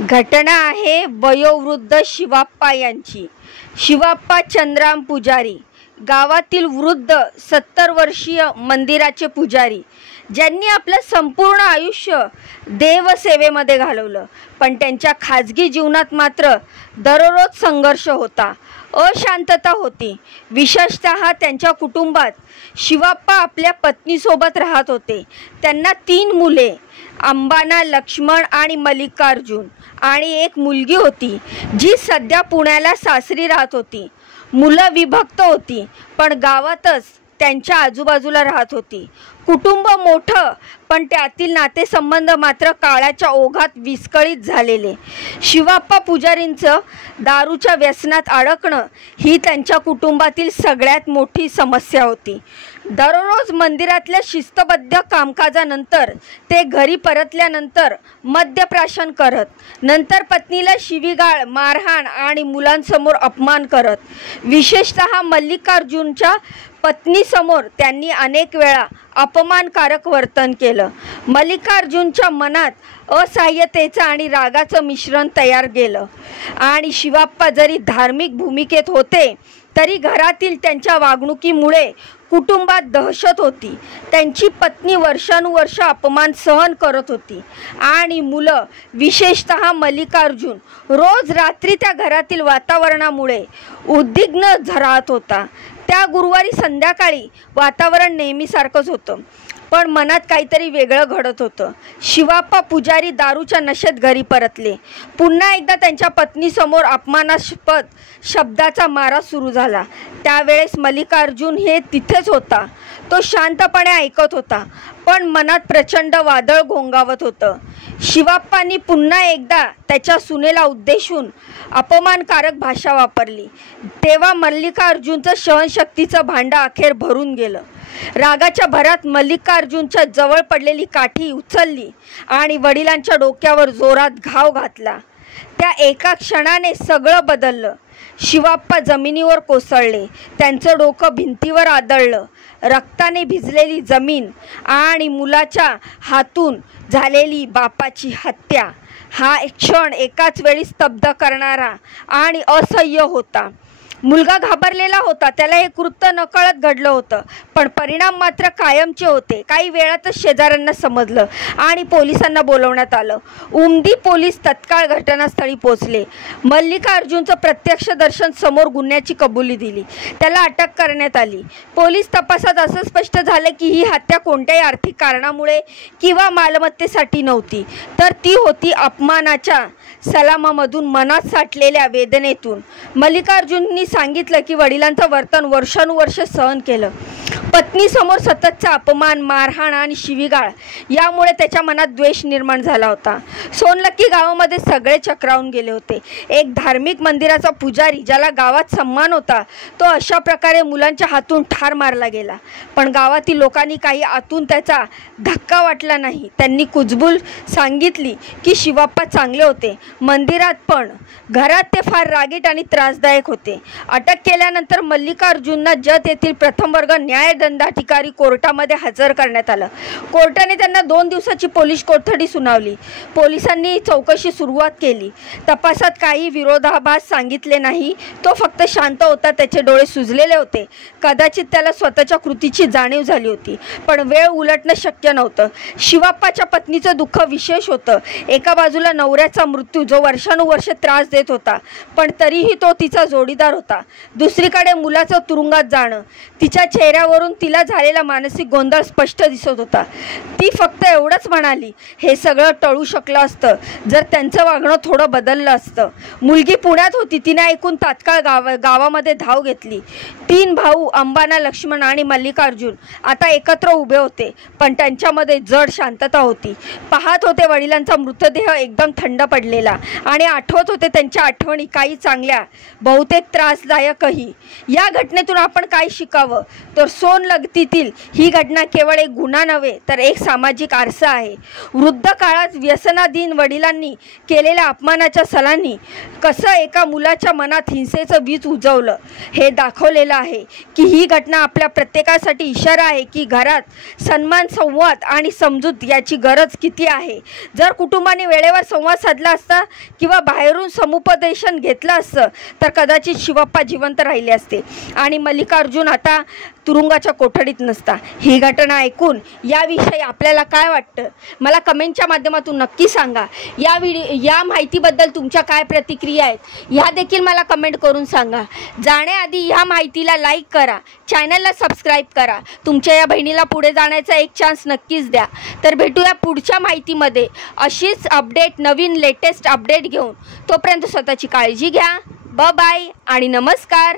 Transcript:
घटना आहे वयोवृद्ध शिवाप्पा यांची। शिवाप्पा चंद्राम पुजारी गावातील वृद्ध 70 वर्षीय मंदिराचे पुजारी, ज्यांनी आपलं संपूर्ण आयुष्य देवसेवेमध्ये घालवलं, पण त्यांच्या खाजगी जीवनात मात्र दररोज संघर्ष होता, अशांतता होती। विशेषतः त्यांच्या कुटुंबात शिवाप्पा आपल्या पत्नीसोबत राहत होते। त्यांना 3 मुले, अंबाना, लक्ष्मण आणि मल्लिकार्जुन, आणि एक मुलगी होती जी सध्या पुण्याला सासरी राहत होती। मुलं विभक्त होती, पण गावातच त्यांच्या आजूबाजूला राहत होती। कुटुंब मोठं, पण त्यातील नातेसंबंध मात्र काळाच्या ओघात विस्कळीत झालेले। शिवाप्पा पुजारींचं दारूच्या व्यसनात अडकणं ही त्यांच्या कुटुंबातील सगळ्यात मोठी समस्या होती। दररोज मंदिरातल्या शिस्तबद्ध कामकाजानंतर ते घरी परतल्यानंतर मद्यप्राशन करत, नंतर पत्नीला शिवीगाळ, मारहाण आणि मुलांसमोर अपमान करत। विशेषतः मल्लिकार्जुनच्या पत्नीसमोर त्यांनी अनेक वेळा अपमानकारक वर्तन केलं। मल्लिकार्जुनच्या मनात असहाय्यतेचं आणि रागाचं मिश्रण तयार केलं, आणि शिवाप्पा जरी धार्मिक भूमिकेत होते तरी घरातील त्यांच्या वागणुकीमुळे कुटुंबात दहशत होती। त्यांची पत्नी वर्षानुवर्ष अपमान सहन करत होती, आणि मुलं, विशेषतः मल्लिकार्जुन, रोज रात्री त्या घरातील वातावरणामुळे उद्विग्न राहत होता। त्या गुरुवारी संध्याकाळी वातावरण नेहमीसारखंच होतं, पण मनात काहीतरी वेगळं घडत होतं। शिवाप्पा पुजारी दारूच्या नशेत घरी परतले। पुन्हा एकदा त्यांच्या पत्नीसमोर अपमानास्पद शब्दाचा मारा सुरू झाला। त्यावेळेस मल्लिकार्जुन हे तिथेच होता। तो शांतपणे ऐकत होता, पण मनात प्रचंड वादळ घोंगावत होतं। शिवाप्पांनी पुन्हा एकदा त्याच्या सुनेला उद्देशून अपमानकारक भाषा वापरली। तेव्हा मल्लिकार्जुनचं सहनशक्तीचं भांडं अखेर भरून गेलं। रागाच्या भरात मल्लिकार्जुनच्या जवळ पडलेली काठी उचलली आणि वडिलांच्या डोक्यावर जोरात घाव घातला। त्या एका क्षणाने सगळं बदललं। शिवाप्पा जमिनीवर कोसळले, त्यांचं डोकं भिंतीवर आदळलं। रक्ताने भिजलेली जमीन आणि मुलाच्या हातून झालेली बापाची हत्या, हा क्षण एकाच वेळी स्तब्ध करणारा आणि असह्य होता। मुलगा घाबरलेला होता, त्याला हे कृत्य नकळत घडलं होतं, पण परिणाम मात्र कायमचे होते। काही वेळातच शेजाऱ्यांना समजलं आणि पोलिसांना बोलवण्यात आलं। उमदी पोलीस तत्काळ घटनास्थळी पोहोचले। मल्लिकार्जुनचं प्रत्यक्षदर्शन समोर गुन्ह्याची कबुली दिली, त्याला अटक करण्यात आली। पोलीस तपासात असं स्पष्ट झालं की ही हत्या कोणत्याही आर्थिक कारणामुळे किंवा मालमत्तेसाठी नव्हती, तर ती होती अपमानाच्या सलामामधून मनात साठलेल्या वेदनेतून। मल्लिकार्जुननी सांगितलं की वडिलांचं वर्तन वर्षानुवर्ष सहन केलं। पत्नीसमोर सततचा अपमान, मारहाण आणि शिवीगाळ यामुळे त्याच्या मनात द्वेष निर्माण झाला होता। सोनलक्की गावामध्ये सगळे चक्रावून गेले होते। एक धार्मिक मंदिराचा पुजारी, ज्याला गावात सन्मान होता, तो अशा प्रकारे मुलांच्या हातून ठार मारला गेला। पण गावातील लोकांनी काही आतून त्याचा धक्का वाटला नाही। त्यांनी कुजबूल सांगितली की शिवाप्पा चांगले होते, मंदिरात पण घरात ते फार रागीट आणि त्रासदायक होते। अटक केल्यानंतर मल्लिकार्जुनला जत येथील प्रथम वर्ग न्यायदंडाधिकारी कोर्टामध्ये हजर करण्यात आलं। कोर्टाने त्यांना 2 दिवसाची पोलीस कोठडी सुनावली। पोलिसांनी चौकशी सुरुवात केली। तपासात काही विरोधाभास सांगितले नाही। तो फक्त शांत होता, त्याचे डोळे सुजलेले होते। कदाचित त्याला स्वतःच्या कृतीची जाणीव झाली होती, पण वेळ उलटणं शक्य नव्हतं। शिवाप्पाच्या पत्नीचं दुःख विशेष होतं। एका बाजूला नवऱ्याचा मृत्यू, जो वर्षानुवर्ष त्रास देत होता, पण तरीही तो तिचा जोडीदार होता। दुसरीकडे मुलाचं तुरुंगात जाणं, तिच्या चेहऱ्यावरून तिला झालेला मानसिक गोंधळ स्पष्ट दिसत होता। ती फक्त एवढंच म्हणाली, हे सगळं टळू शकलं असतं जर त्यांचं वागणं थोडं बदललं असतं। मुलगी पुण्यात होती, तिने ऐकून तात्काळ गावामध्ये धाव घेतली। 3 भाऊ, अंबाना, लक्ष्मण आणि मल्लिकार्जुन, आता एकत्र उभे होते, पण त्यांच्यामध्ये जड शांतता होती। पाहत होते वडिलांचा मृतदेह एकदम थंड पडलेला, आणि आठवत होते त्यांच्या आठवणी, काही चांगल्या, बहुतेक त्रासदायकही। या घटनेतून आपण काय शिकावं, तर सोनलगतीतील ही घटना केवळ एक गुन्हा नव्हे, तर एक सामाजिक आरसा आहे। वृद्ध काळात व्यसनाधीन वडिलांनी केलेल्या अपमानाच्या सलांनी कसं एका मुलाच्या मनात हिंसेचं बीज उजवलं, हे दाखवलेलं आहे की ही घटना आपल्या प्रत्येकासाठी इशारा आहे की घरात सन्मान, संवाद आणि समजूत याची गरज किती आहे। जर कुटुंबाने वेळेवर संवाद साधला असता किंवा बाहेरून समुपदेशन घेतलं असतं तर कदाचित शिवप्पा जिवंत राहिले असते आणि मल्लिकार्जुन आता तुरुंगाच्या कोठडीत नसता। ही घटना ऐकून याविषयी आपल्याला काय वाटतं मला कमेंटच्या माध्यमातून नक्की सांगा। या माहितीबद्दल तुमच्या काय प्रतिक्रिया आहेत ह्या देखील मला कमेंट करून सांगा। जाण्याआधी ह्या माहितीला लाईक करा, चॅनलला सबस्क्राईब करा। तुमच्या या बहिणीला पुढे जाण्याचा एक चान्स नक्कीच द्या। तर भेटूया पुढच्या माहितीमध्ये अशीच अपडेट, नवीन लेटेस्ट अपडेट घेऊन। तोपर्यंत स्वतःची काळजी घ्या। बाय आणि नमस्कार।